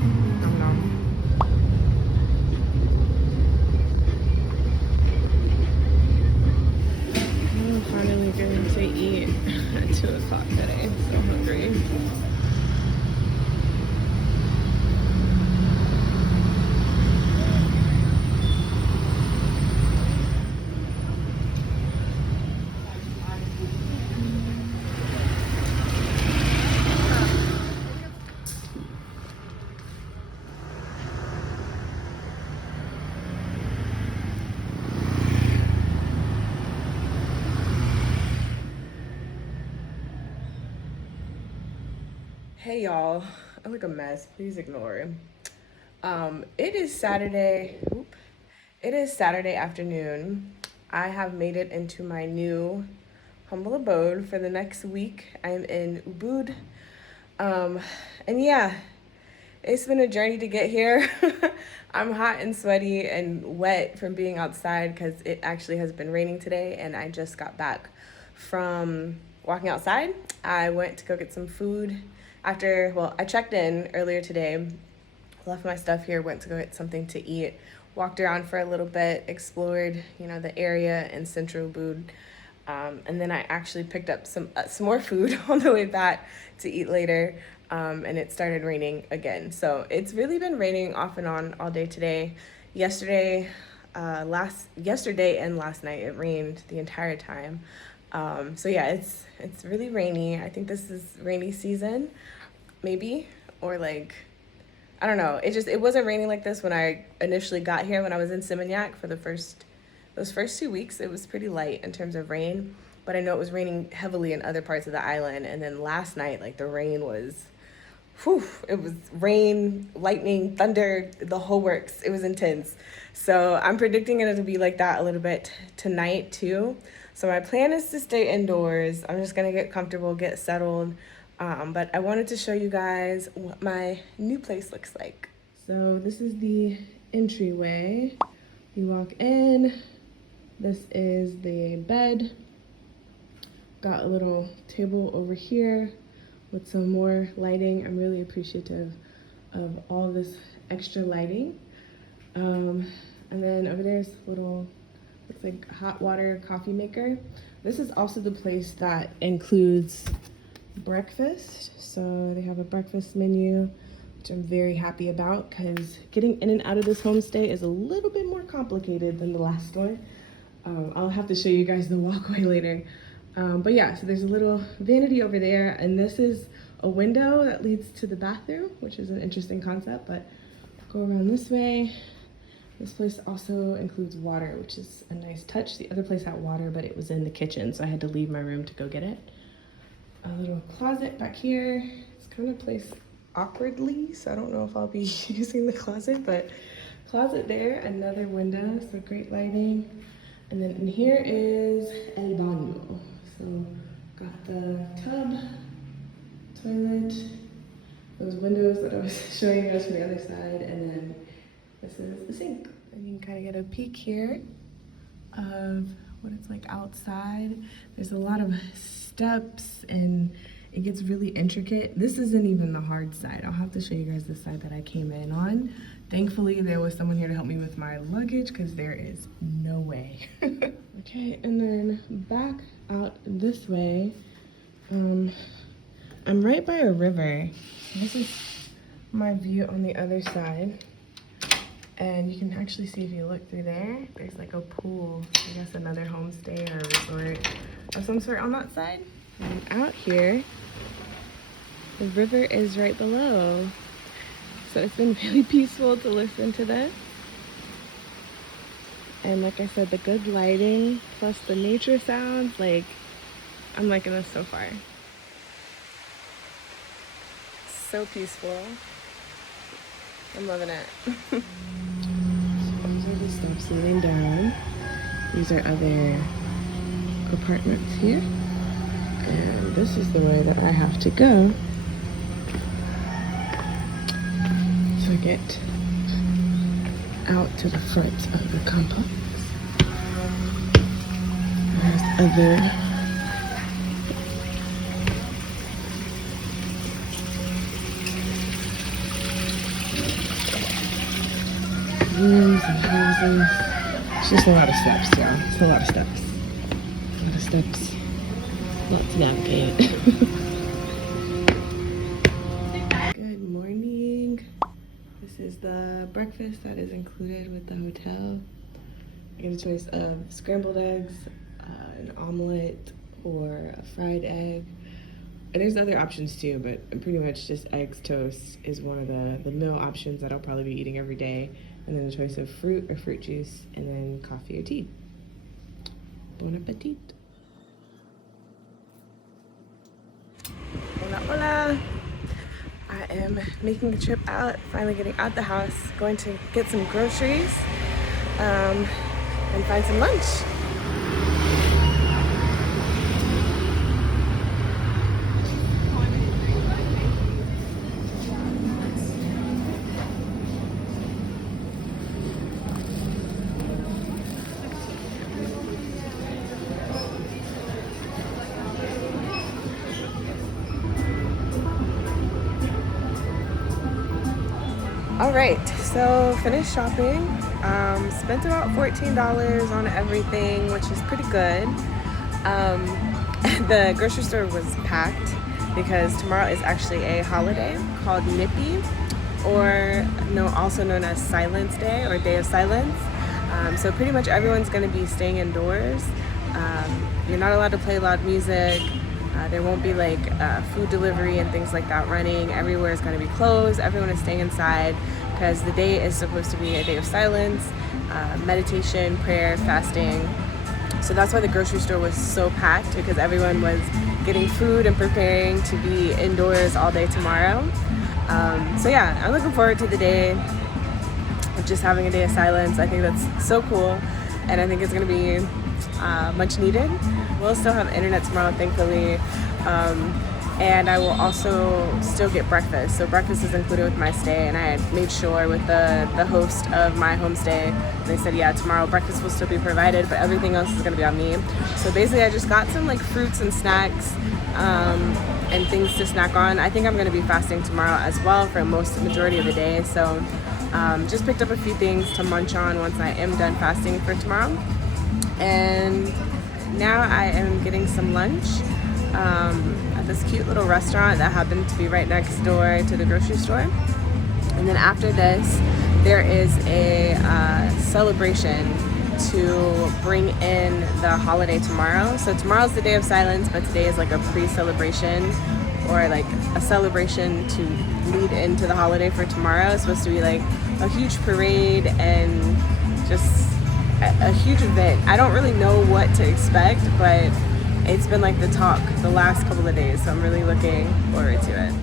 Nom nom. I'm finally going to eat at 2 o'clock today. I'm so hungry. Hey y'all, I look a mess. Please ignore. It is Saturday. It is Saturday afternoon. I have made it into my new humble abode for the next week. I'm in Ubud. And yeah, it's been a journey to get here. I'm hot and sweaty and wet from being outside because it actually has been raining today, and I just got back from walking outside. I went to go get some food after, well, I checked in earlier today, left my stuff here, went to go get something to eat, walked around for a little bit, explored, the area in central Ubud. And then I actually picked up some more food on the way back to eat later. And it started raining again. So it's really been raining off and on all day today. Yesterday and last night it rained the entire time. So yeah, it's really rainy. I think this is rainy season, maybe, or like, I don't know. It wasn't raining like this when I initially got here. When I was in Seminyak for those first 2 weeks, it was pretty light in terms of rain. But I know it was raining heavily in other parts of the island. And then last night, like the rain was, it was rain, lightning, thunder, the whole works. It was intense. So I'm predicting it to be like that a little bit tonight too. So my plan is to stay indoors. I'm just gonna get comfortable, get settled. But I wanted to show you guys what my new place looks like. So this is the entryway. You walk in, this is the bed. Got a little table over here with some more lighting. I'm really appreciative of all this extra lighting. And then over there's a little, looks like hot water coffee maker. This is also the place that includes breakfast. So they have a breakfast menu, which I'm very happy about because getting in and out of this homestay is a little bit more complicated than the last one. I'll have to show you guys the walkway later. But yeah, so there's a little vanity over there, and this is a window that leads to the bathroom, which is an interesting concept, but go around this way. This place also includes water, which is a nice touch. The other place had water, but it was in the kitchen, so I had to leave my room to go get it. A little closet back here. It's kind of placed awkwardly, so I don't know if I'll be using the closet, but closet there, another window, so great lighting. And then in here is el baño. So got the tub, toilet, those windows that I was showing you guys from the other side, and then this is the sink. And you can kind of get a peek here of what it's like outside. There's a lot of steps and it gets really intricate. This isn't even the hard side. I'll have to show you guys the side that I came in on. Thankfully, there was someone here to help me with my luggage because there is no way. Okay, and then back out this way. I'm right by a river. This is my view on the other side. And you can actually see if you look through there, there's like a pool, I guess another homestay or a resort of some sort on that side. And out here, the river is right below. So it's been really peaceful to listen to this. And like I said, the good lighting plus the nature sounds, like, I'm liking this so far. So peaceful. I'm loving it. So these are the steps leading down. These are other apartments here. And this is the way that I have to go to get out to the front of the complex. There's other rooms and houses. It's just a lot of steps, y'all. It's a lot of steps. A lot of steps. A lot to navigate. Good morning. This is the breakfast that is included with the hotel. I get a choice of scrambled eggs, an omelet, or a fried egg. And there's other options too, but pretty much just eggs, toast is one of the meal options that I'll probably be eating every day. And then a choice of fruit or fruit juice, and then coffee or tea. Bon appetit. Hola, hola. I am making the trip out, finally getting out the house, going to get some groceries, and find some lunch. All right, so finished shopping. Spent about $14 on everything, which is pretty good. The grocery store was packed because tomorrow is actually a holiday called Nyepi, or also known as Silence Day or Day of Silence. So pretty much everyone's going to be staying indoors. You're not allowed to play loud music. There won't be like food delivery and things like that running. Everywhere is going to be closed. Everyone is staying inside because the day is supposed to be a day of silence, meditation, prayer, fasting. So that's why the grocery store was so packed, because everyone was getting food and preparing to be indoors all day tomorrow. So yeah, I'm looking forward to the day of just having a day of silence. I think that's so cool, and I think it's going to be much needed. We'll still have internet tomorrow, thankfully, and I will also still get breakfast. So breakfast is included with my stay, and I had made sure with the host of my homestay, they said, yeah, tomorrow breakfast will still be provided, but everything else is going to be on me. So basically, I just got some like fruits and snacks and things to snack on. I think I'm going to be fasting tomorrow as well for the majority of the day. So just picked up a few things to munch on once I am done fasting for tomorrow. And now I am getting some lunch at this cute little restaurant that happened to be right next door to the grocery store. And then after this, there is a celebration to bring in the holiday tomorrow. So tomorrow's the day of silence, but today is like a pre-celebration, or like a celebration to lead into the holiday for tomorrow. It's supposed to be like a huge parade and just a huge event. I don't really know what to expect, but it's been like the talk the last couple of days, so I'm really looking forward to it.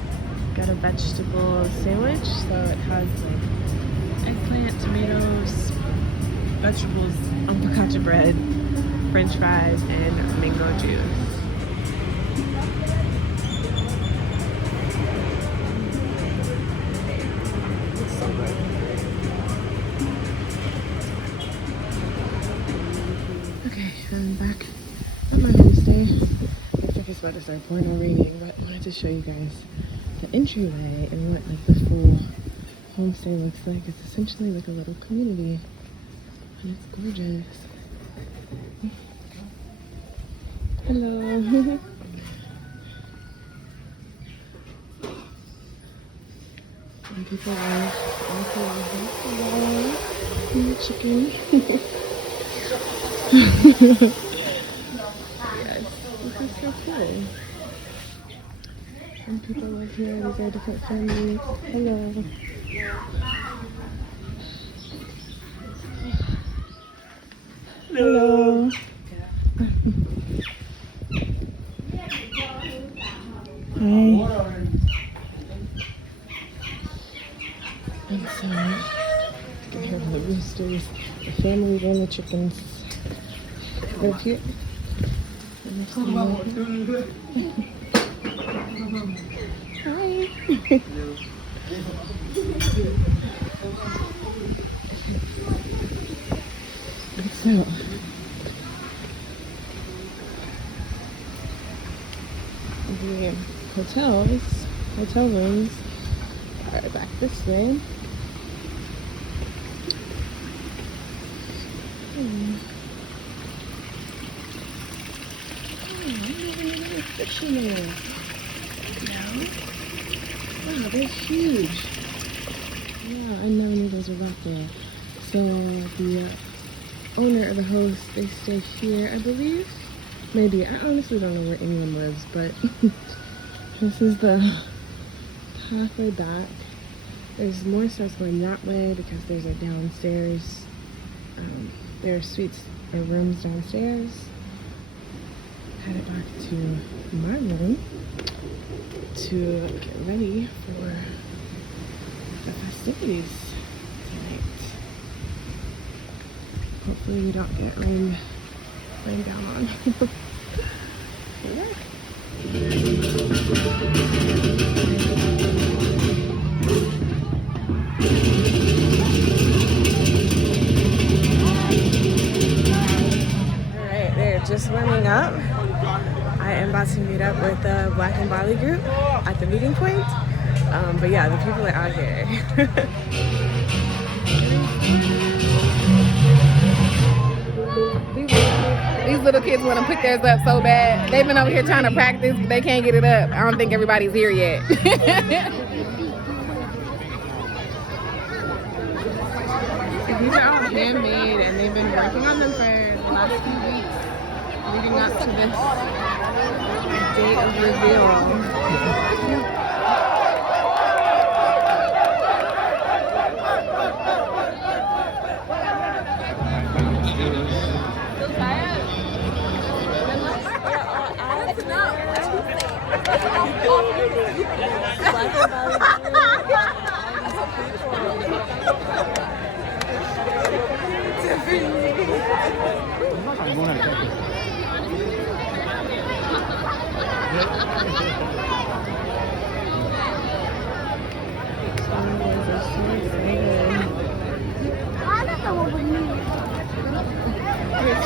Got a vegetable sandwich, so it has like eggplant, tomatoes, vegetables, focaccia bread, french fries, and mango juice. It's so good. Okay, I'm back at my homestay. Looks like it's about to start pouring or raining, but I wanted to show you guys the entryway and what like the full homestay looks like. It's essentially like a little community, and it's gorgeous. Hello. And people are also hello, chicken. Yes, this is so cool. Some people live here. These are different families. Hello. Hello. Hi. And so, you can hear all the roosters, the families and the chickens live here. Hi. So, the hotel rooms are back this way. Fishing is. No? Wow, they're huge. Yeah, I never knew those were back there. So the owner or the host, they stay here, I believe. Maybe. I honestly don't know where anyone lives, but this is the pathway back. There's more steps going that way because there's a downstairs. There are suites or rooms downstairs. Headed back to my room to get ready for the festivities tonight. Hopefully we don't get rained down on. Alright, they're just warming up. I am about to meet up with the Black and Bali group at the meeting point. But yeah, the people are out here. These little kids want to pick theirs up so bad. They've been over here trying to practice, but they can't get it up. I don't think everybody's here yet. These are all handmade and they've been working on them for the last few weeks leading up to this day of reveal.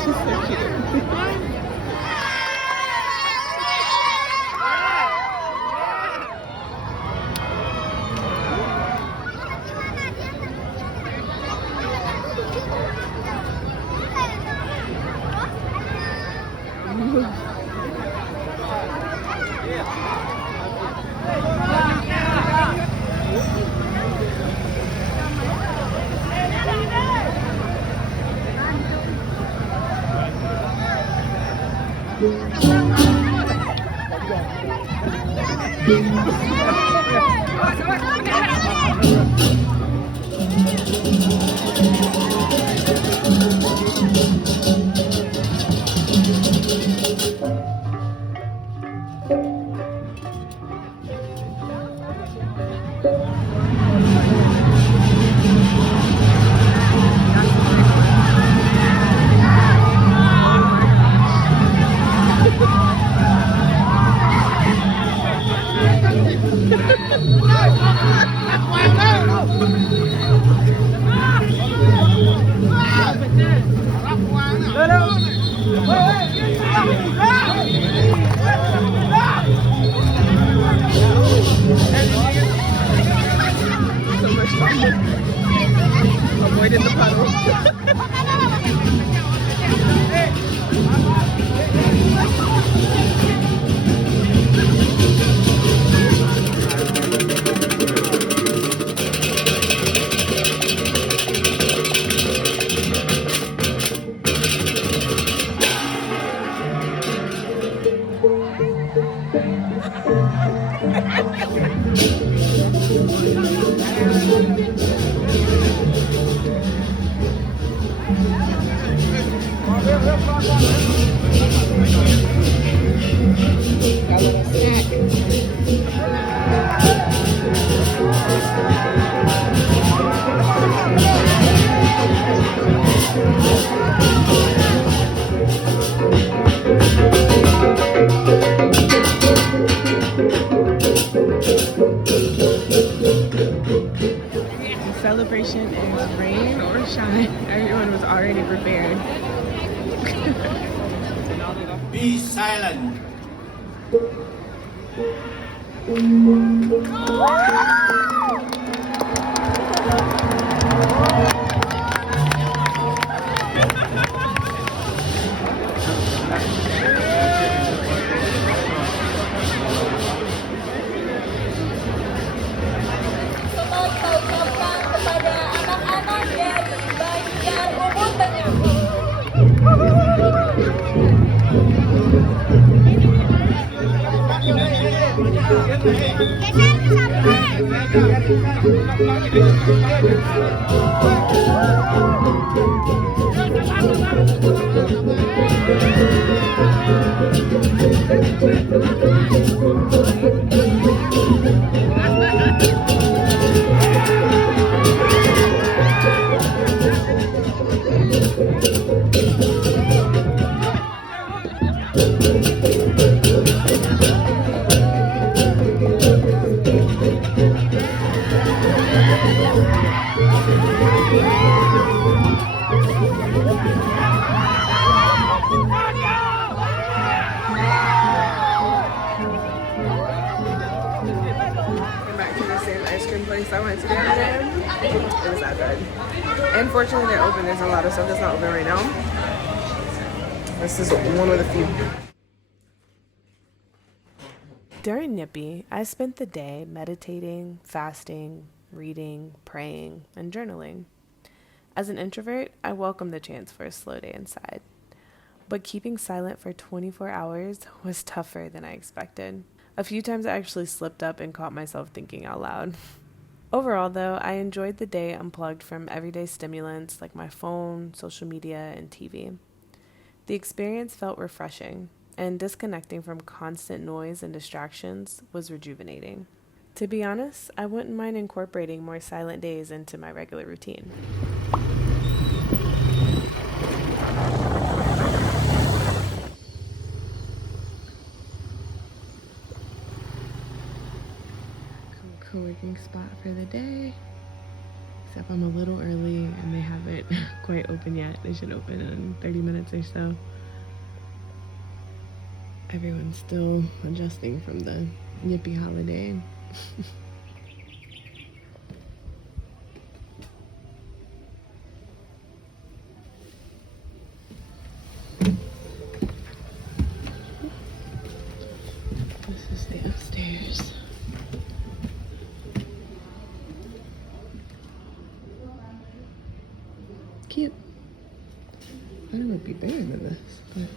She's so cute. Avoided the puddle. Celebration is rain or shine. Everyone was already prepared. Be silent. Back to the same ice cream place I went to the other day. It was that good. Unfortunately, they're open. There's a lot of stuff that's not open right now. This is one of the few. During Nyepi, I spent the day meditating, fasting, reading, praying, and journaling. As an introvert, I welcome the chance for a slow day inside. But keeping silent for 24 hours was tougher than I expected. A few times I actually slipped up and caught myself thinking out loud. Overall, though, I enjoyed the day unplugged from everyday stimulants like my phone, social media, and TV. The experience felt refreshing, and disconnecting from constant noise and distractions was rejuvenating. To be honest, I wouldn't mind incorporating more silent days into my regular routine. Co-working spot for the day, except I'm a little early and they haven't quite opened yet. They should open in 30 minutes or so. Everyone's still adjusting from the Nyepi holiday. This is the upstairs. Cute. I thought it would be bigger than this, but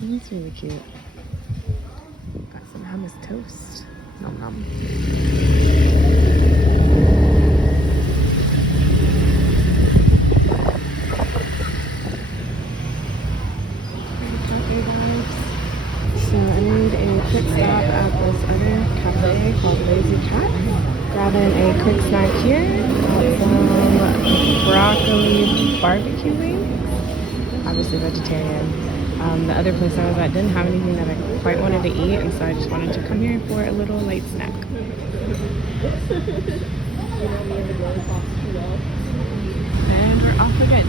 that's really cute. Got some hummus toast. Nom nom. So I made a quick stop at this other cafe called Lazy Cat. Grabbing a quick snack here. Got some broccoli barbecue wings. Obviously vegetarian. The other place I was at didn't have anything that I quite wanted to eat, and so I just wanted to come here for a little light snack. And we're off again.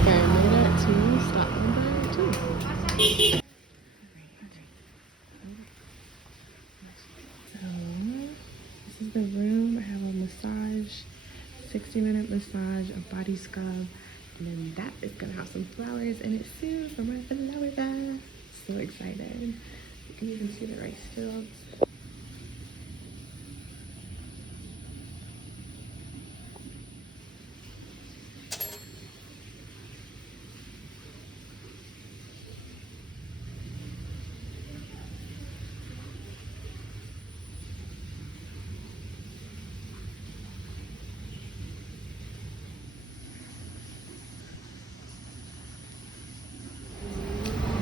Okay, I made it to stop number 2. So, this is the room. I have a massage, 60-minute massage, a body scrub, and then that is gonna have some flowers in it soon for my flower bath. So excited. You can even see the rice fields.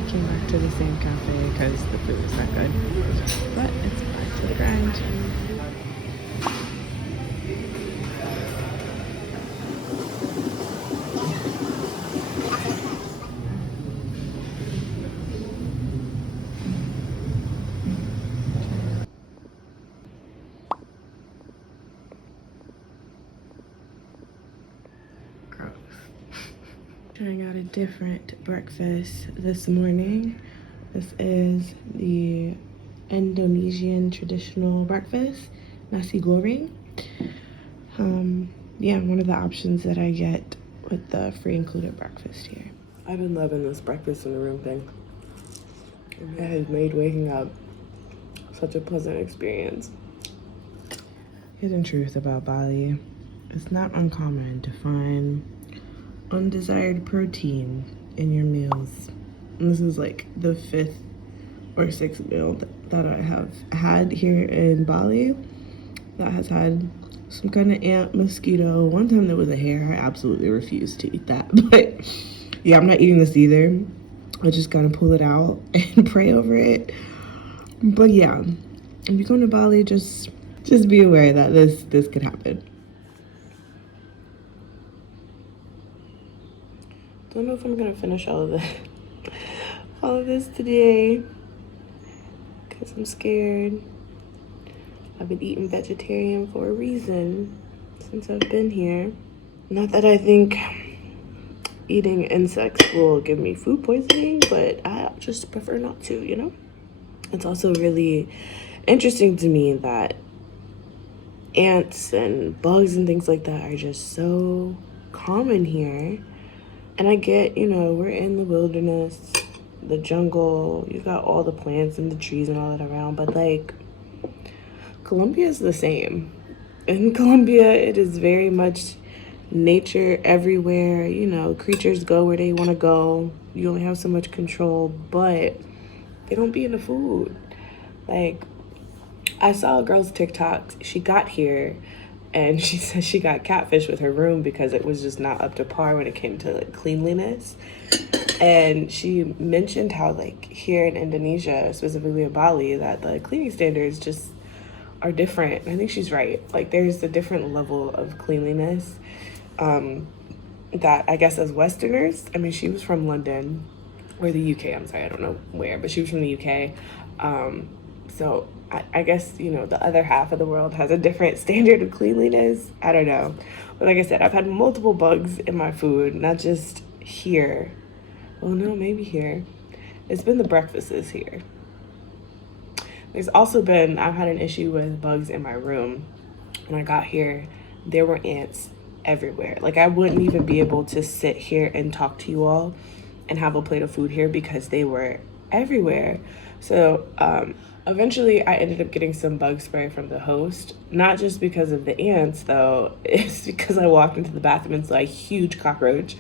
Came back to the same cafe because the food was that good. But it's back to the grind. Gross. Trying out a different breakfast this morning. This is the Indonesian traditional breakfast, nasi goreng. Yeah, one of the options that I get with the free included breakfast here. I've been loving this breakfast in the room thing. It has made waking up such a pleasant experience. Hidden truth about Bali: it's not uncommon to find undesired protein in your meals. And this is like the 5th or 6th meal that I have had here in Bali that has had some kind of ant, mosquito. One time there was a hair. I absolutely refused to eat that. But yeah, I'm not eating this either. I just gotta pull it out and pray over it. But yeah, if you come to Bali, just be aware that this could happen. Don't know if I'm gonna finish all of this today because I'm scared. I've been eating vegetarian for a reason since I've been here. Not that I think eating insects will give me food poisoning, but I just prefer not to, you know? It's also really interesting to me that ants and bugs and things like that are just so common here. And I get, you know, we're in the wilderness, the jungle, you got all the plants and the trees and all that around, but like, Colombia is the same. In Colombia, it is very much nature everywhere. You know, creatures go where they want to go. You only have so much control, but they don't be in the food. Like, I saw a girl's TikTok. She got here and she said she got catfish with her room because it was just not up to par when it came to like cleanliness. And she mentioned how like here in Indonesia, specifically in Bali, that the cleaning standards just are different. I think she's right. Like there's a different level of cleanliness that I guess as Westerners, I mean, she was from London or the UK, I'm sorry, I don't know where, but she was from the UK. So I guess, you know, the other half of the world has a different standard of cleanliness. I don't know. But like I said, I've had multiple bugs in my food, not just here. Well, no, maybe here. It's been the breakfasts here. There's also been, I've had an issue with bugs in my room. When I got here, there were ants everywhere. Like I wouldn't even be able to sit here and talk to you all and have a plate of food here because they were everywhere. So eventually I ended up getting some bug spray from the host, not just because of the ants though, it's because I walked into the bathroom and saw a huge cockroach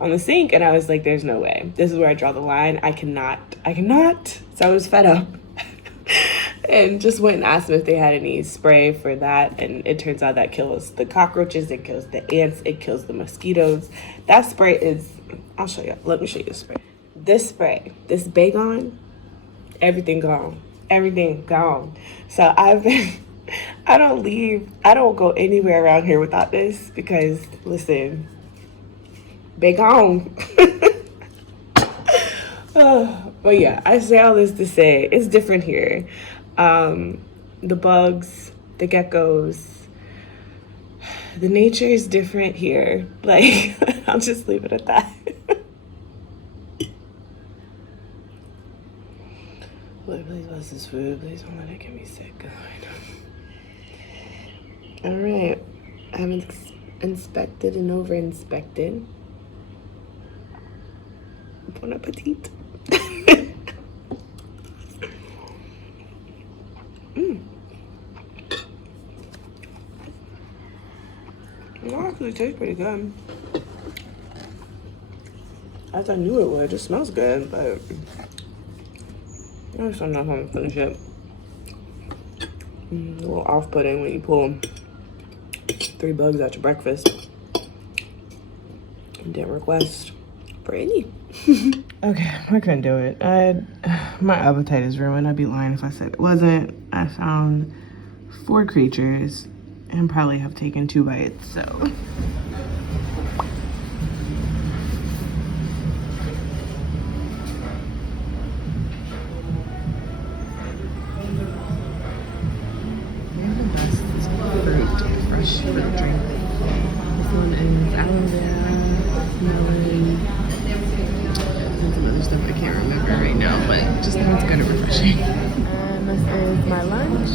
on the sink and I was like, there's no way. This is where I draw the line. I cannot. So I was fed up. And just went and asked them if they had any spray for that, and it turns out that kills the cockroaches, it kills the ants, it kills the mosquitoes. That spray is, I'll show you, let me show you the spray. This spray, this Baygon, everything gone. So I don't go anywhere around here without this because, listen, Baygon. But yeah, I say all this to say it's different here. The bugs, the geckos, the nature is different here. Like, I'll just leave it at that. Lord, please bless this food. Please don't let it get me sick. All right, I haven't inspected and over inspected. Bon appetit. It actually tastes pretty good. As I knew it would. It smells good, but I just don't know how to finish it. A little off-putting when you pull 3 bugs out your breakfast and didn't request for any. Okay, I couldn't do it. My appetite is ruined. I'd be lying if I said it wasn't. I found 4 creatures and probably have taken 2 bites, so. Fresh fruit drink. This one is aloe vera, melon, and some other stuff I can't remember right now, but just sounds good and refreshing. And this is my lunch.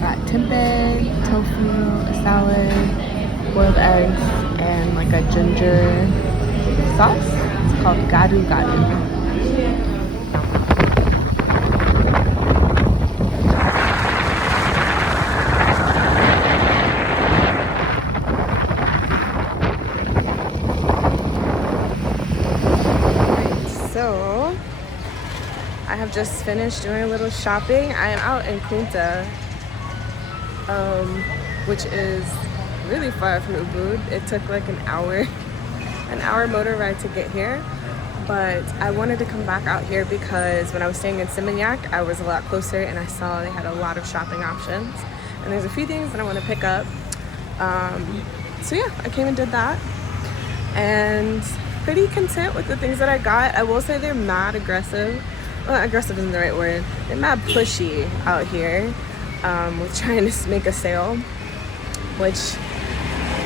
Got tempeh, tofu, a salad, boiled eggs, and like a ginger sauce. It's called gado gado. just finished doing a little shopping. I am out in Kunta, which is really far from Ubud. It took like an hour motor ride to get here. But I wanted to come back out here because when I was staying in Seminyak, I was a lot closer and I saw they had a lot of shopping options. And there's a few things that I want to pick up. So yeah, I came and did that. And pretty content with the things that I got. I will say they're mad aggressive. Well, aggressive isn't the right word. They're mad pushy out here with trying to make a sale, which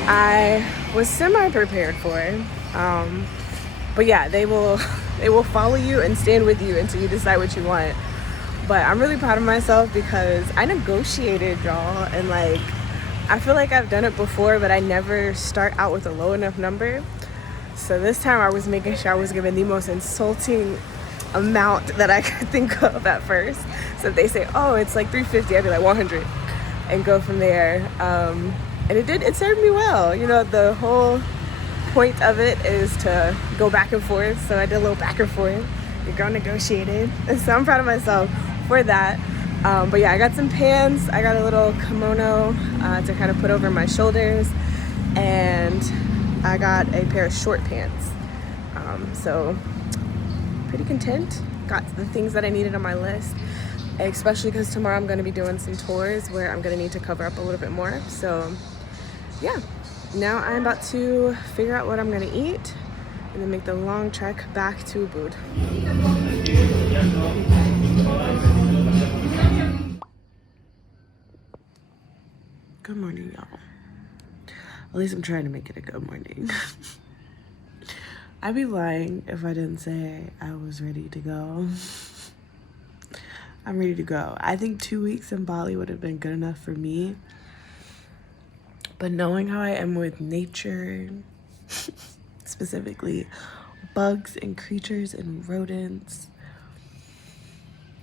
I was semi-prepared for. But yeah, they will follow you and stand with you until you decide what you want. But I'm really proud of myself because I negotiated, y'all, and like I feel like I've done it before, but I never start out with a low enough number. So this time I was making sure I was given the most insulting amount that I could think of at first. So if they say, oh, it's like $350, I'd be like 100 and go from there. And it served me well. You know, the whole point of it is to go back and forth. So I did a little back and forth. The girl negotiated. And so I'm proud of myself for that. But yeah, I got some pants. I got a little kimono to kind of put over my shoulders. And I got a pair of short pants. So pretty content. Got the things that I needed on my list, especially because tomorrow I'm going to be doing some tours where I'm going to need to cover up a little bit more. So yeah, now I'm about to figure out what I'm going to eat and then make the long trek back to Ubud. Good morning, y'all. At least I'm trying to make it a good morning. I'd be lying if I didn't say I was ready to go. I'm ready to go. I think 2 weeks in Bali would have been good enough for me. But knowing how I am with nature, specifically bugs and creatures and rodents,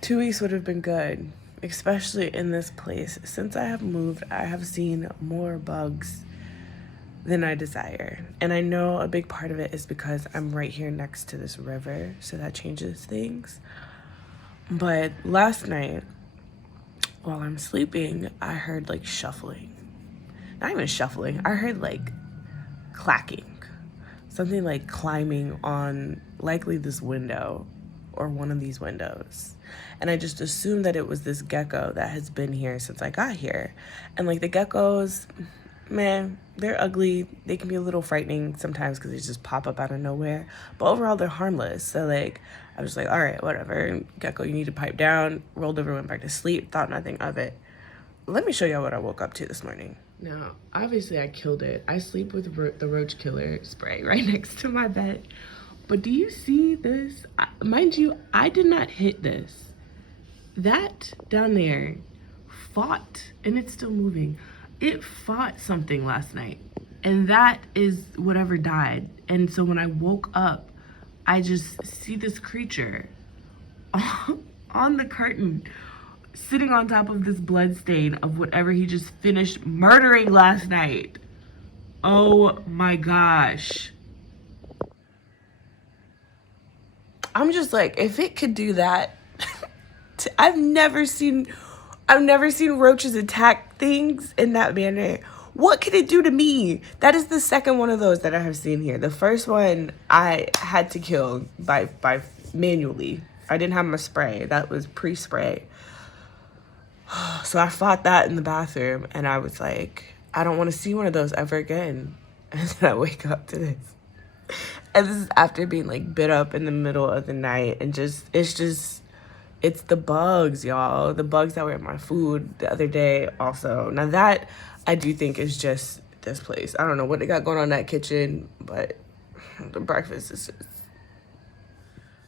2 weeks would have been good, especially in this place. Since I have moved, I have seen more bugs than I desire. And I know a big part of it is because I'm right here next to this river, so that changes things. But last night, while I'm sleeping, I heard like shuffling. Not even shuffling, I heard like clacking. Something like climbing on likely this window or one of these windows. And I just assumed that it was this gecko that has been here since I got here. And like the geckos, man, they're ugly. They can be a little frightening sometimes because they just pop up out of nowhere. But overall, they're harmless. So like, I was like, all right, whatever. Gecko, you need to pipe down. Rolled over, went back to sleep. Thought nothing of it. Let me show y'all what I woke up to this morning. Now, obviously, I killed it. I sleep with the roach killer spray right next to my bed. But do you see this? Mind you, I did not hit this. That down there fought, and it's still moving. It fought something last night, and that is whatever died. And so when I woke up, I just see this creature on the curtain, sitting on top of this blood stain of whatever he just finished murdering last night. Oh my gosh. I'm just like, if it could do that, I've never seen roaches attack things in that manner. What could it do to me? That is the second one of those that I have seen here. The first one I had to kill by manually. I didn't have my spray. That was pre-spray. So I fought that in the bathroom and I was like, I don't want to see one of those ever again. And then I wake up to this. And this is after being like bit up in the middle of the night and it's the bugs, y'all. The bugs that were in my food the other day also. Now that I do think is just this place. I don't know what they got going on in that kitchen, but the breakfast is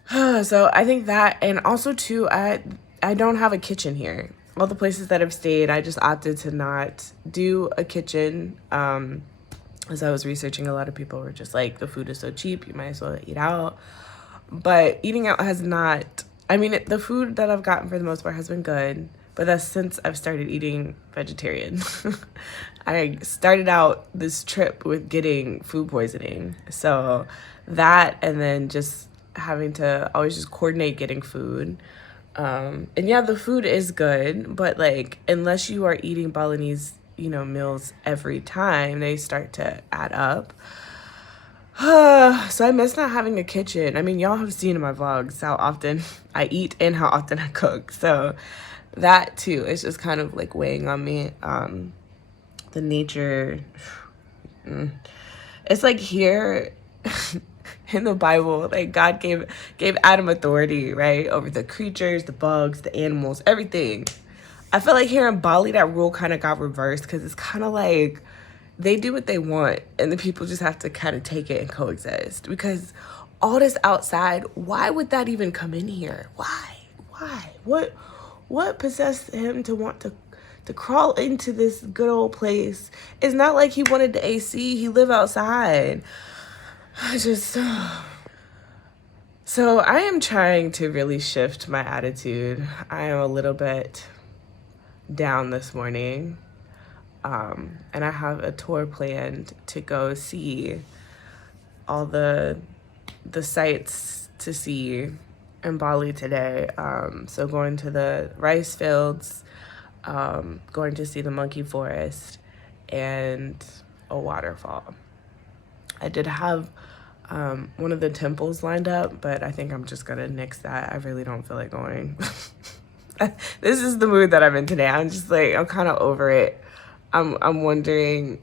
just... So I think that, and also too, I don't have a kitchen here. All the places that I've stayed, I just opted to not do a kitchen. As I was researching, a lot of people were just like, the food is so cheap, you might as well eat out. But eating out has not... I mean, the food that I've gotten for the most part has been good, but that's since I've started eating vegetarian. I started out this trip with getting food poisoning. So that, and then just having to always just coordinate getting food. And yeah, the food is good, but like, unless you are eating Balinese, meals every time, they start to add up. So I miss not having a kitchen. I mean, y'all have seen in my vlogs how often I eat and how often I cook. So that too is just kind of like weighing on me. The nature, it's like here in the Bible, like God gave Adam authority, right, over the creatures, the bugs, the animals, everything. I feel like here in Bali, that rule kind of got reversed because it's kind of like they do what they want and the people just have to kind of take it and coexist. Because all this outside, why would that even come in here? Why? What possessed him to want to crawl into this good old place? It's not like he wanted the AC. He live outside. I just... So I am trying to really shift my attitude. I am a little bit down this morning. And I have a tour planned to go see all the sights to see in Bali today. So going to the rice fields, going to see the monkey forest, and a waterfall. I did have one of the temples lined up, but I think I'm just gonna nix that. I really don't feel like going. This is the mood that I'm in today. I'm just like, I'm kind of over it. I'm wondering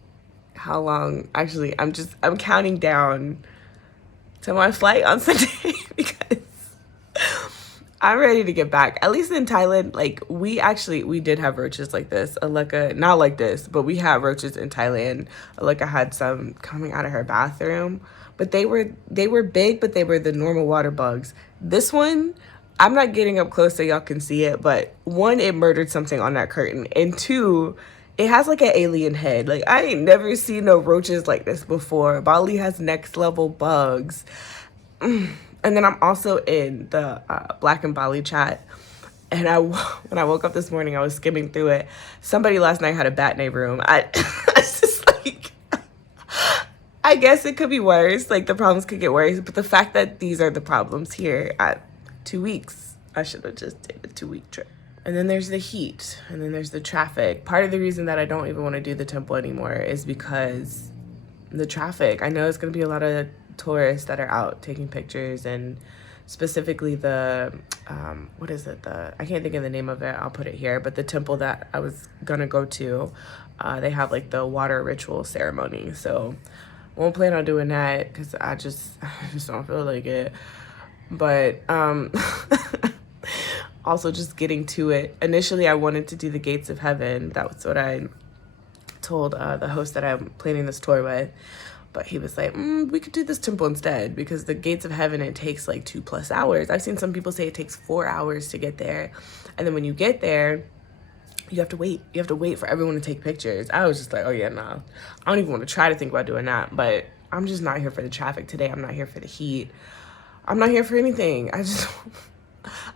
how long. Actually, I'm counting down to my flight on Sunday because I'm ready to get back. At least in Thailand, like we did have roaches like this. Aleka, not like this, but we had roaches in Thailand. Aleka had some coming out of her bathroom, but they were big, but they were the normal water bugs. This one, I'm not getting up close so y'all can see it, but one, it murdered something on that curtain, and two, it has like an alien head. Like, I ain't never seen no roaches like this before. Bali has next level bugs. And then I'm also in the Black and Bali chat. And when I woke up this morning, I was skimming through it. Somebody last night had a bat in their room. It's just like, I guess it could be worse. Like, the problems could get worse. But the fact that these are the problems here at 2 weeks, I should have just did a 2-week trip. And then there's the heat, and then there's the traffic. Part of the reason that I don't even want to do the temple anymore is because the traffic. I know it's going to be a lot of tourists that are out taking pictures, and specifically the, what is it? I can't think of the name of it. I'll put it here. But the temple that I was going to go to, they have like the water ritual ceremony. So won't plan on doing that because I just don't feel like it. But also just getting to it. Initially, I wanted to do the gates of heaven. That was what I told the host that I'm planning this tour with. But he was like, we could do this temple instead, because the gates of heaven, it takes like 2+ hours. I've seen some people say it takes 4 hours to get there. And then when you get there, you have to wait. You have to wait for everyone to take pictures. I was just like, oh yeah, no. I don't even want to try to think about doing that. But I'm just not here for the traffic today. I'm not here for the heat. I'm not here for anything.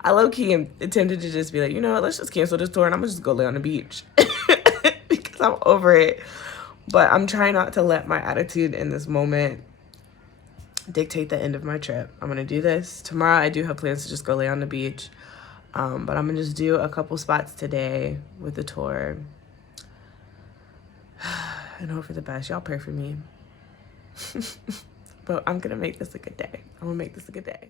I low-key am tempted to just be like, you know what, let's just cancel this tour and I'm gonna just go lay on the beach. Because I'm over it. But I'm trying not to let my attitude in this moment dictate the end of my trip. I'm gonna do this. Tomorrow I do have plans to just go lay on the beach. But I'm gonna just do a couple spots today with the tour. And hope for the best. Y'all pray for me. But I'm gonna make this a good day. I'm gonna make this a good day.